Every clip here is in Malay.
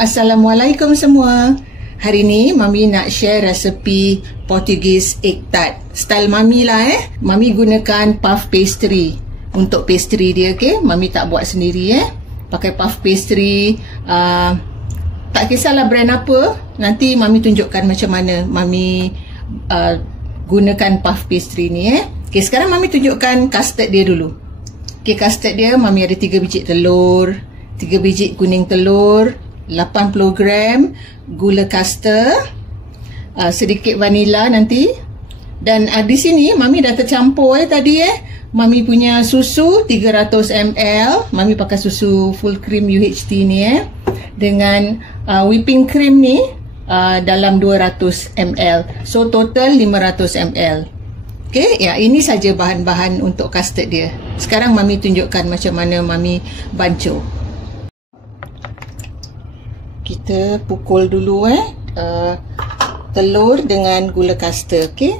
Assalamualaikum semua. Hari ni Mami nak share resepi Portuguese egg tart. Style Mami lah Mami gunakan puff pastry untuk pastry dia, okay? Mami tak buat sendiri pakai puff pastry. Tak kisahlah brand apa. Nanti Mami tunjukkan macam mana Mami gunakan puff pastry ni Okay, sekarang Mami tunjukkan custard dia dulu. Okay, custard dia Mami ada 3 biji telur, 3 biji kuning telur, 80 gram gula custard, sedikit vanila nanti. Dan di sini Mami dah tercampur tadi Mami punya susu 300 ml. Mami pakai susu full cream UHT ni dengan whipping cream ni dalam 200 ml. So total 500 ml. Okay, ya, ini saja bahan-bahan untuk custard dia. Sekarang Mami tunjukkan macam mana Mami bancuh. Kita pukul dulu telur dengan gula custard, okay?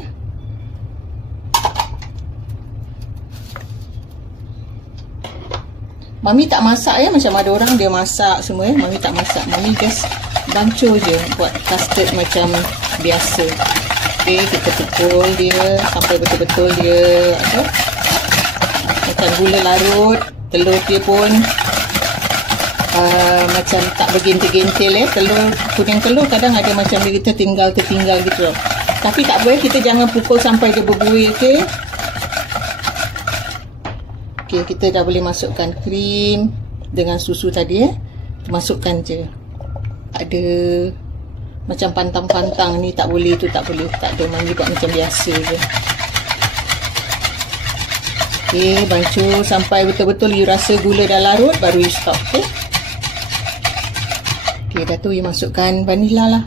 Mami tak masak macam ada orang dia masak semua Mami tak masak. Mami just bancuh je, buat custard macam biasa. Okay, kita pukul dia sampai betul-betul dia macam gula larut. Telur dia pun macam tak bergentil-gentil telur, kuning telur kadang ada macam dia tertinggal gitu. Tapi tak boleh, kita jangan pukul sampai dia berbuih, okay? Okay, kita dah boleh masukkan krim dengan susu tadi masukkan je. Ada macam pantang-pantang ni tak boleh, tu tak boleh, tak ada. Mami buat macam biasa je. Okay, bancuh sampai betul-betul you rasa gula dah larut, baru you stop, okay? Okay, dah tu you masukkan vanila lah.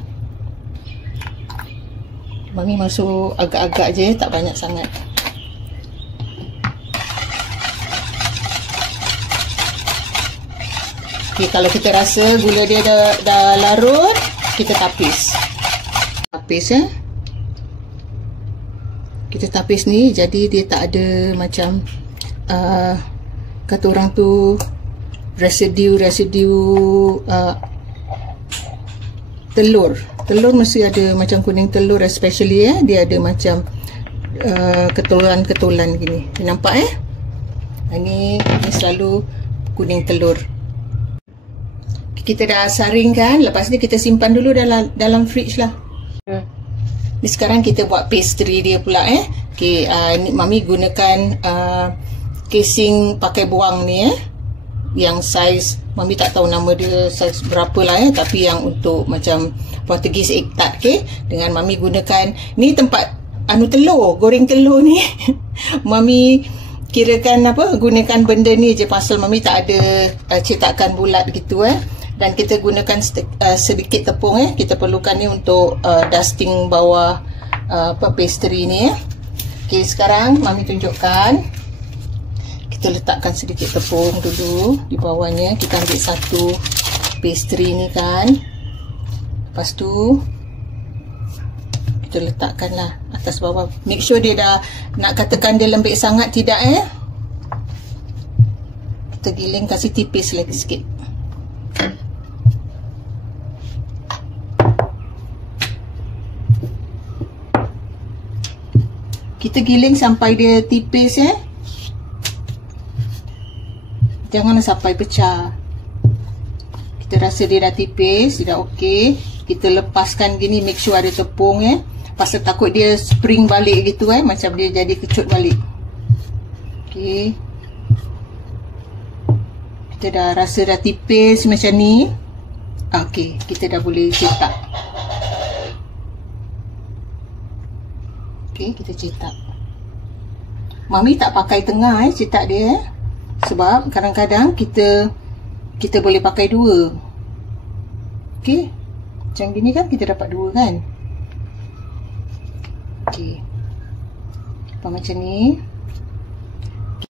Mami masuk agak-agak je, tak banyak sangat. Okay, kalau kita rasa gula dia dah larut, kita tapis. Kita tapis ni, jadi dia tak ada macam kata orang tu residu telur mesti ada macam kuning telur, especially dia ada macam ketulan gini. Nampak ini selalu kuning telur. Kita dah saringkan, lepas ni kita simpan dulu dalam fridge lah. Ni sekarang kita buat pastry dia pula Okay, ni Mami gunakan casing pakai buang ni yang saiz Mami tak tahu nama dia saiz berapa lah tapi yang untuk macam Portuguese egg tart, okay? Dengan Mami gunakan ni tempat telur, goreng telur ni Mami kirakan gunakan benda ni je pasal Mami tak ada cetakan bulat gitu dan kita gunakan sedikit tepung kita perlukan ni untuk dusting bawah pastry ni okay, sekarang Mami tunjukkan. Kita letakkan sedikit tepung dulu di bawahnya. Kita ambil satu pastry ni kan. Lepas tu kita letakkanlah atas bawah. Make sure dia dah, nak katakan dia lembik sangat tidak Kita giling, kasih tipis lagi sikit. Kita giling sampai dia tipis jangan sampai pecah. Kita rasa dia dah tipis, dia dah okey. Kita lepaskan gini, make sure ada tepung pasal takut dia spring balik gitu macam dia jadi kecut balik. Okey. Kita dah rasa dah tipis macam ni. Okey, kita dah boleh cetak. Okey, kita cetak. Mami tak pakai tengah cetak dia sebab kadang-kadang kita boleh pakai dua. Okey. Macam gini kan kita dapat dua kan. Okey. Macam ni.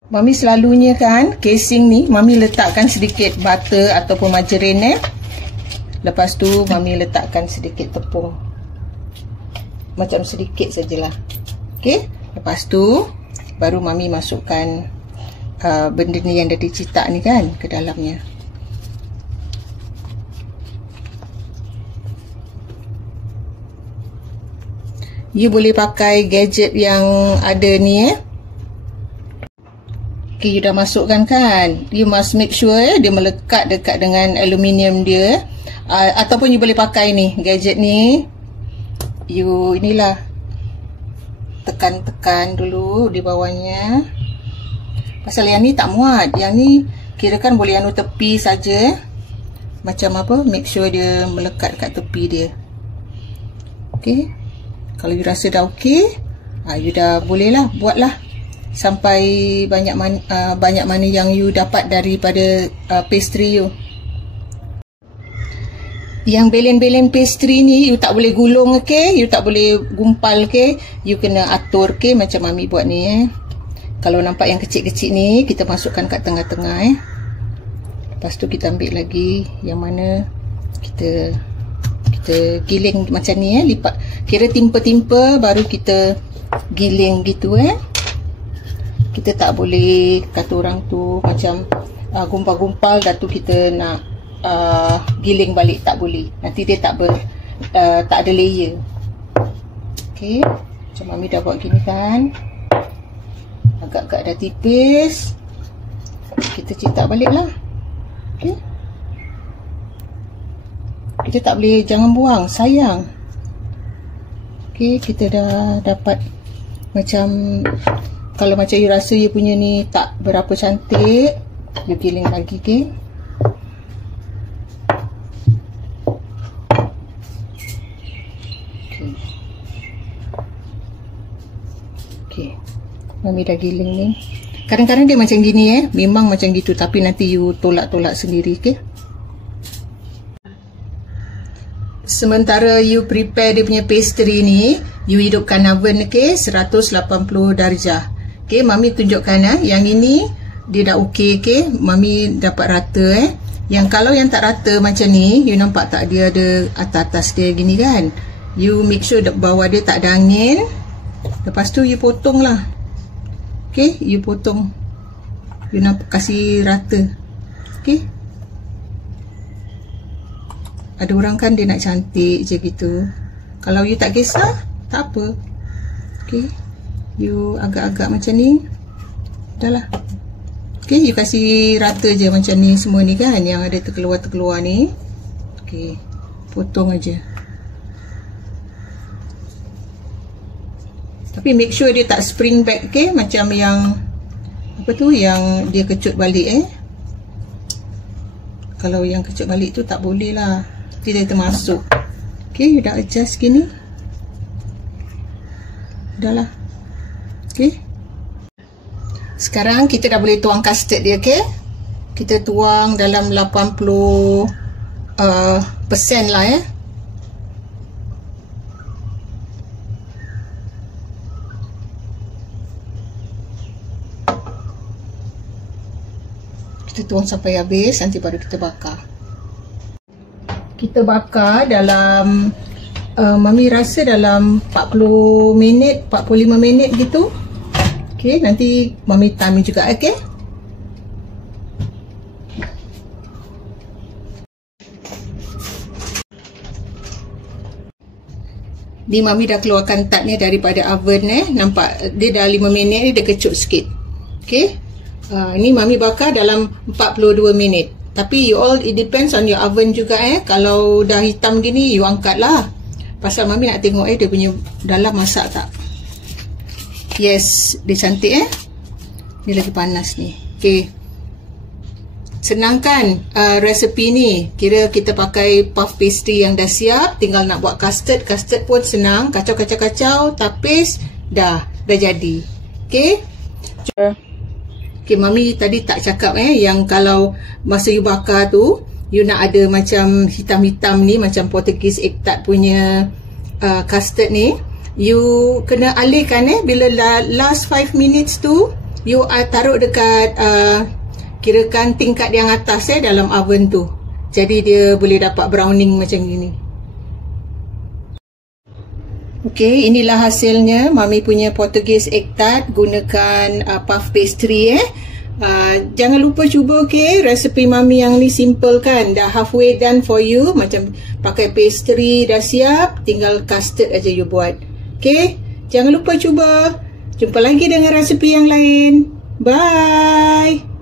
Mami selalunya kan casing ni Mami letakkan sedikit butter ataupun margarine Lepas tu Mami letakkan sedikit tepung. Macam sedikit sajalah. Okey. Lepas tu baru Mami masukkan benda ni yang dah dicetak ni kan ke dalamnya. you boleh pakai gadget yang ada ni Okay, you dah masukkan kan. You must make sure dia melekat dekat dengan aluminium dia. Ataupun you boleh pakai ni, gadget ni. You inilah, tekan-tekan dulu di bawahnya. Pasal yang ni tak muat. Yang ni kirakan boleh anu tepi saja. Macam apa, make sure dia melekat dekat tepi dia. Okay. Kalau you rasa dah okay, you dah boleh lah, buatlah. Sampai banyak mana yang you dapat daripada pastry you. Yang belen-belen pastry ni you tak boleh gulung, okay? You tak boleh gumpal, okay? You kena atur, okay? Macam Mami buat ni Kalau nampak yang kecil-kecil ni, kita masukkan kat tengah-tengah Lepas tu kita ambil lagi yang mana kita giling macam ni lipat. Kira timpa-timpa baru kita giling gitu Kita tak boleh kata orang tu macam gumpal-gumpal dah tu kita nak giling balik, tak boleh. Nanti dia tak ada layer. Okey, macam Mami dah buat gini kan. Agak-agak dah tipis. Kita cetak balik lah. Okey. Kita tak boleh, jangan buang, sayang. Okey, kita dah dapat macam, kalau macam you rasa you punya ni tak berapa cantik, you giling lagi, okey. Okey. Mami dah giling ni. Kadang-kadang dia macam gini memang macam gitu, tapi nanti you tolak-tolak sendiri, okey. Sementara you prepare dia punya pastry ni, you hidupkan oven, okey, 180 darjah. Okey, Mami tunjukkan yang ini dia dah okey, okey. Mami dapat rata Yang kalau yang tak rata macam ni, you nampak tak dia ada atas-atas dia gini kan? You make sure bawah dia tak ada angin. Lepas tu you potong lah. Okey, you potong. You nak kasih rata. Okey. Ada orang kan dia nak cantik je gitu. Kalau you tak kisah, tak apa. Okey. You agak-agak macam ni. Dah lah. Okey, you kasih rata je macam ni semua ni kan, yang ada terkeluar-terkeluar ni. Okey. Potong aja. Tapi make sure dia tak spring back, okey, macam yang apa tu, yang dia kecut balik Kalau yang kecut balik tu tak boleh lah. Dia termasuk. Okey, you dah adjust gini. Dah lah. Okey. Sekarang kita dah boleh tuang custard dia, okey. Kita tuang dalam 80% lah Kita tuang sampai habis, nanti baru kita bakar. Kita bakar dalam Mami rasa dalam 40 minit, 45 minit gitu. Okey, nanti Mami time juga, okey. Ni Mami dah keluarkan tatnya daripada oven nampak dia dah 5 minit ni dia kecut sikit. Okey. Ni Mami bakar dalam 42 minit. Tapi it depends on your oven juga Kalau dah hitam gini, you angkat lah. Pasal Mami nak tengok dia punya dalam masak tak. Yes, dia cantik Dia lagi panas ni. Okay. Senang kan resepi ni. Kira kita pakai puff pastry yang dah siap, tinggal nak buat custard. Custard pun senang, kacau-kacau-kacau, tapis, dah jadi. Okay. Okay, Mami tadi tak cakap yang kalau masa you bakar tu, you nak ada macam hitam-hitam ni, macam Portuguese egg tart punya custard ni, you kena alihkan bila last 5 minutes tu, you taruh dekat kirakan tingkat yang atas dalam oven tu. Jadi dia boleh dapat browning macam gini. Okey, inilah hasilnya Mami punya Portuguese egg tart gunakan puff pastry jangan lupa cuba, okey. Resepi Mami yang ni simple kan, dah halfway done for you. Macam pakai pastry dah siap, tinggal custard aja you buat. Okay, jangan lupa cuba. Jumpa lagi dengan resepi yang lain. Bye.